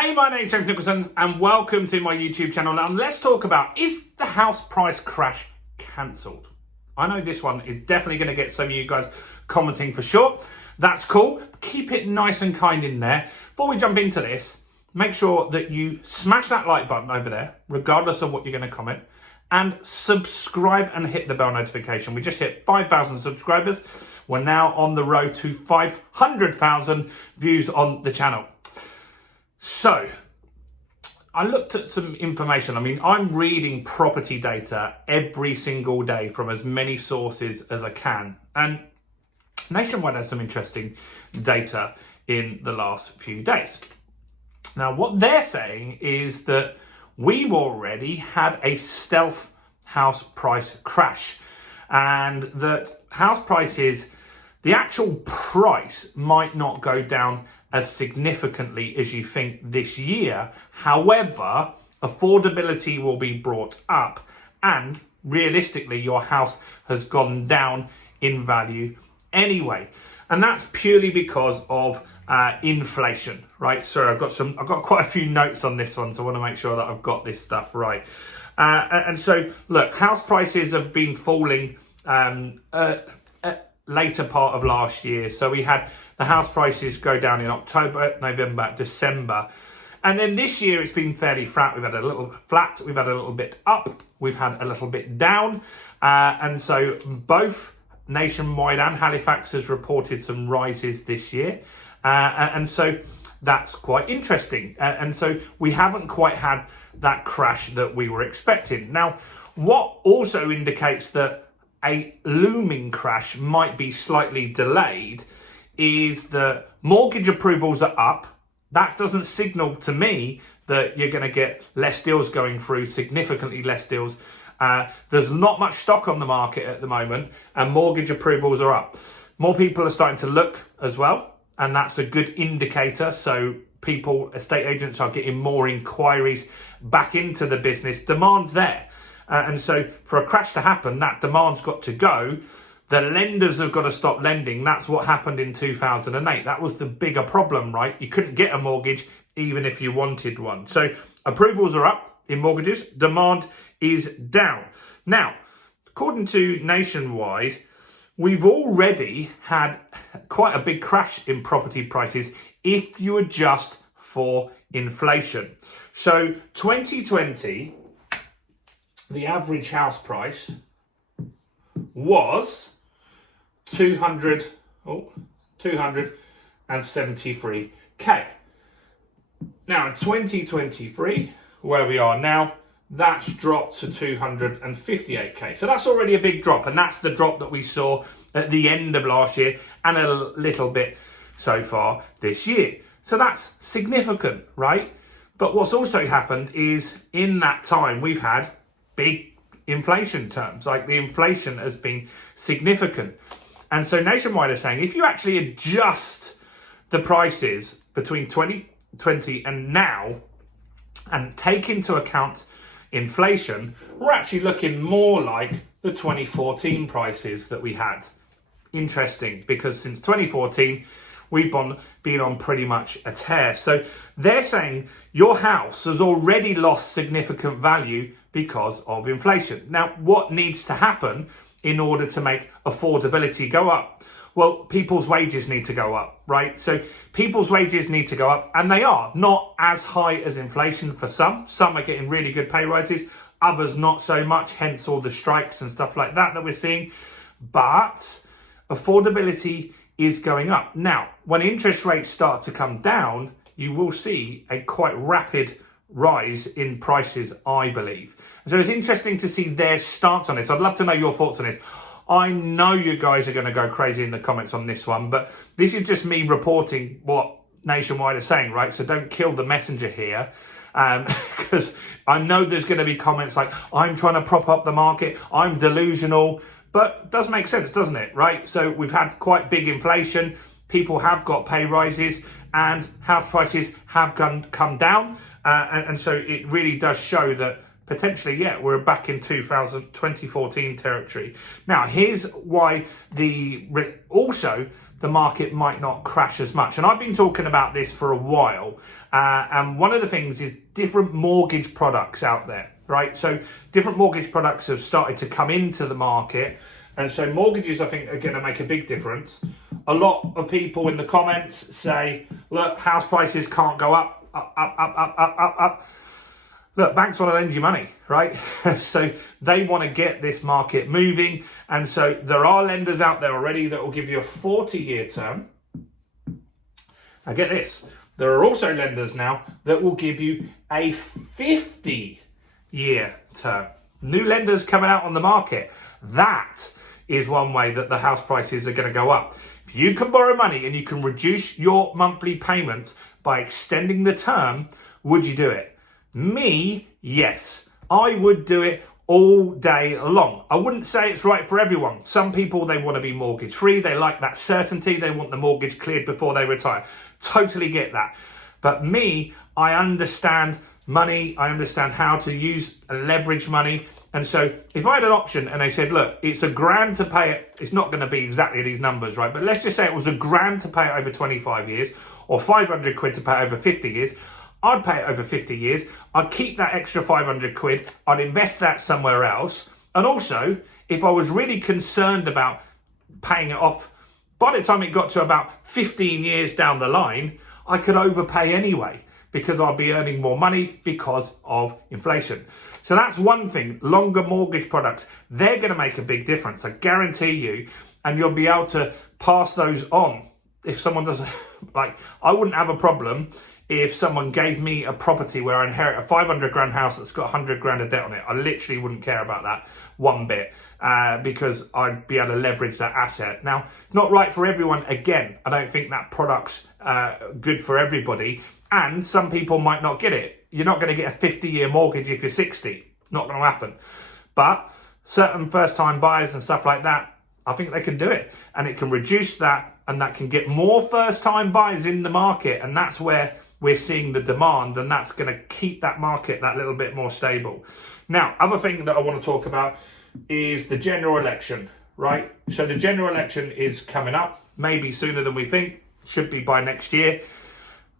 Hey, my name's James Nicholson and welcome to my YouTube channel. Now let's talk about, is the house price crash cancelled? I know this one is definitely going to get some of you guys commenting for sure. That's cool. Keep it nice and kind in there. Before we jump into this, make sure that you smash that like button over there, regardless of what you're going to comment, and subscribe and hit the bell notification. We just hit 5,000 subscribers. We're now on the road to 500,000 views on the channel. So, I looked at some information. I mean, I'm reading property data every single day from as many sources as I can. And Nationwide has some interesting data in the last few days. Now, what they're saying is that we've already had a stealth house price crash, and that house prices, the actual price might not go down as significantly as you think this year. However, affordability will be brought up, and realistically, your house has gone down in value anyway. And that's purely because of inflation, right? So I've got quite a few notes on this one, so I want to make sure that I've got this stuff right. And so, look, house prices have been falling later part of last year. So we had the house prices go down in October, November, December. And then this year it's been fairly flat. We've had a little flat, we've had a little bit up, we've had a little bit down. And so both Nationwide and Halifax has reported some rises this year. And so that's quite interesting. And so we haven't quite had that crash that we were expecting. Now, what also indicates that a looming crash might be slightly delayed is that mortgage approvals are up. That doesn't signal to me that you're going to get less deals going through, significantly less deals. There's not much stock on the market at the moment, and mortgage approvals are up. More people are starting to look as well, and that's a good indicator. So estate agents are getting more inquiries back into the business. Demand's there. And so for a crash to happen, that demand's got to go. The lenders have got to stop lending. That's what happened in 2008. That was the bigger problem, right? You couldn't get a mortgage even if you wanted one. So approvals are up in mortgages. Demand is down. Now, according to Nationwide, we've already had quite a big crash in property prices if you adjust for inflation. So 2020, the average house price was 273k. Now in 2023, where we are now, that's dropped to 258k. So that's already a big drop, and that's the drop that we saw at the end of last year and a little bit so far this year. So that's significant, right? But what's also happened is in that time we've had big inflation terms, like the inflation has been significant. And so Nationwide is saying if you actually adjust the prices between 2020 and now and take into account inflation, we're actually looking more like the 2014 prices that we had. Interesting, because since 2014 we've been on pretty much a tear. So they're saying your house has already lost significant value because of inflation. Now, what needs to happen in order to make affordability go up? Well, people's wages need to go up, right? So people's wages need to go up, and they are not as high as inflation for some. Some are getting really good pay rises, others not so much, hence all the strikes and stuff like that we're seeing. But affordability is going up. Now, when interest rates start to come down, you will see a quite rapid rise in prices, I believe. So it's interesting to see their stance on this. I'd love to know your thoughts on this. I know you guys are going to go crazy in the comments on this one, but this is just me reporting what Nationwide is saying, right? So don't kill the messenger here, because I know there's going to be comments like, I'm trying to prop up the market, I'm delusional, but it does make sense, doesn't it, right? So we've had quite big inflation, people have got pay rises, and house prices have come down, and so it really does show that potentially, yeah, we're back in 2014 territory. Now, here's why the the market might not crash as much. And I've been talking about this for a while. And one of the things is different mortgage products out there, right? So different mortgage products have started to come into the market. And so mortgages, I think, are going to make a big difference. A lot of people in the comments say, look, house prices can't go up. Look, banks want to lend you money, right? So they want to get this market moving. And so there are lenders out there already that will give you a 40-year term. Now get this. There are also lenders now that will give you a 50-year term. New lenders coming out on the market. That is one way that the house prices are going to go up. If you can borrow money and you can reduce your monthly payments by extending the term, would you do it? Me, yes. I would do it all day long. I wouldn't say it's right for everyone. Some people, they want to be mortgage free. They like that certainty. They want the mortgage cleared before they retire. Totally get that. But me, I understand money. I understand how to use and leverage money. And so if I had an option and they said, look, it's $1,000 to pay it. It's not going to be exactly these numbers, right? But let's just say it was $1,000 to pay it over 25 years or 500 quid to pay it over 50 years. I'd pay it over 50 years. I'd keep that extra 500 quid. I'd invest that somewhere else. And also, if I was really concerned about paying it off, by the time it got to about 15 years down the line, I could overpay anyway because I'd be earning more money because of inflation. So that's one thing. Longer mortgage products, they're going to make a big difference. I guarantee you. And you'll be able to pass those on. If someone doesn't, like, I wouldn't have a problem if someone gave me a property where I inherit a 500 grand house that's got 100 grand of debt on it. I literally wouldn't care about that one bit because I'd be able to leverage that asset. Now, not right for everyone. Again, I don't think that product's good for everybody. And some people might not get it. You're not going to get a 50-year mortgage if you're 60. Not going to happen. But certain first-time buyers and stuff like that, I think they can do it. And it can reduce that, and that can get more first-time buyers in the market. And that's where we're seeing the demand, and that's going to keep that market that little bit more stable. Now, other thing that I want to talk about is the general election, right? So the general election is coming up, maybe sooner than we think, should be by next year.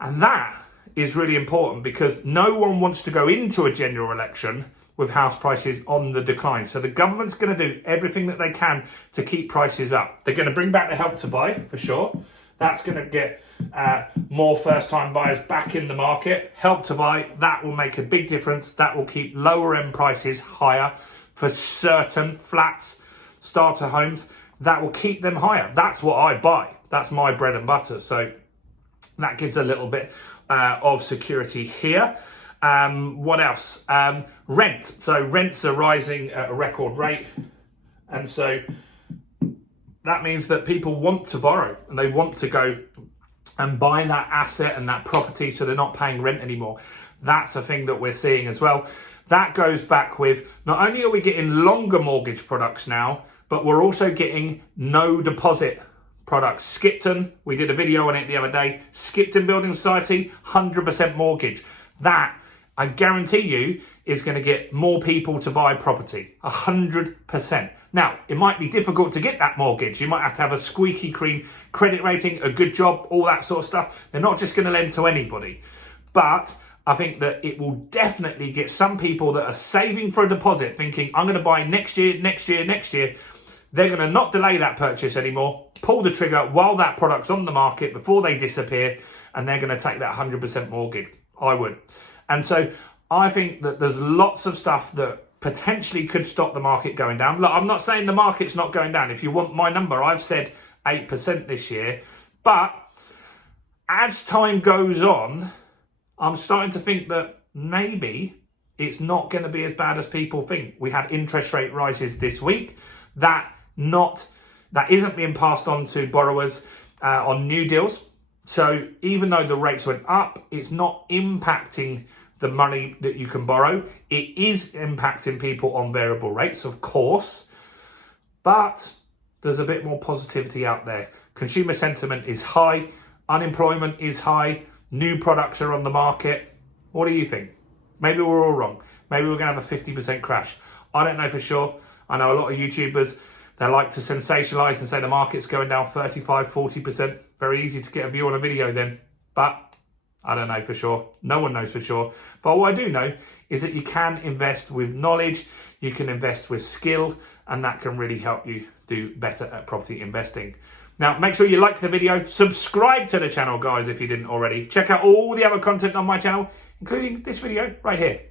And that is really important because no one wants to go into a general election with house prices on the decline. So the government's going to do everything that they can to keep prices up. They're going to bring back the Help to Buy, for sure. That's going to get more first-time buyers back in the market. Help to Buy, that will make a big difference. That will keep lower-end prices higher for certain flats, starter homes. That will keep them higher. That's what I buy. That's my bread and butter. So that gives a little bit of security here. What else? Rent. So rents are rising at a record rate. And so that means that people want to borrow and they want to go and buy that asset and that property so they're not paying rent anymore. That's a thing that we're seeing as well. That goes back with, not only are we getting longer mortgage products now, but we're also getting no deposit products. Skipton, we did a video on it the other day. Skipton Building Society, 100% mortgage. That, I guarantee you, is going to get more people to buy property. 100%. Now, it might be difficult to get that mortgage. You might have to have a squeaky clean credit rating, a good job, all that sort of stuff. They're not just going to lend to anybody. But I think that it will definitely get some people that are saving for a deposit thinking, I'm going to buy next year. They're going to not delay that purchase anymore, pull the trigger while that product's on the market before they disappear, and they're going to take that 100% mortgage. I would. And so I think that there's lots of stuff that potentially could stop the market going down. Look, I'm not saying the market's not going down. If you want my number, I've said 8% this year. But as time goes on, I'm starting to think that maybe it's not going to be as bad as people think. We had interest rate rises this week. That isn't being passed on to borrowers on new deals. So even though the rates went up, it's not impacting the money that you can borrow. It is impacting people on variable rates, of course, but there's a bit more positivity out there. Consumer sentiment is high, unemployment is high, new products are on the market. What do you think? Maybe we're all wrong. Maybe we're going to have a 50% crash. I don't know for sure. I know a lot of YouTubers, They like to sensationalize and say the market's going down 35, 40%. Very easy to get a view on a video then. But I don't know for sure. No one knows for sure. But what I do know is that you can invest with knowledge, you can invest with skill, and that can really help you do better at property investing. Now, make sure you like the video, subscribe to the channel, guys, if you didn't already. Check out all the other content on my channel, including this video right here.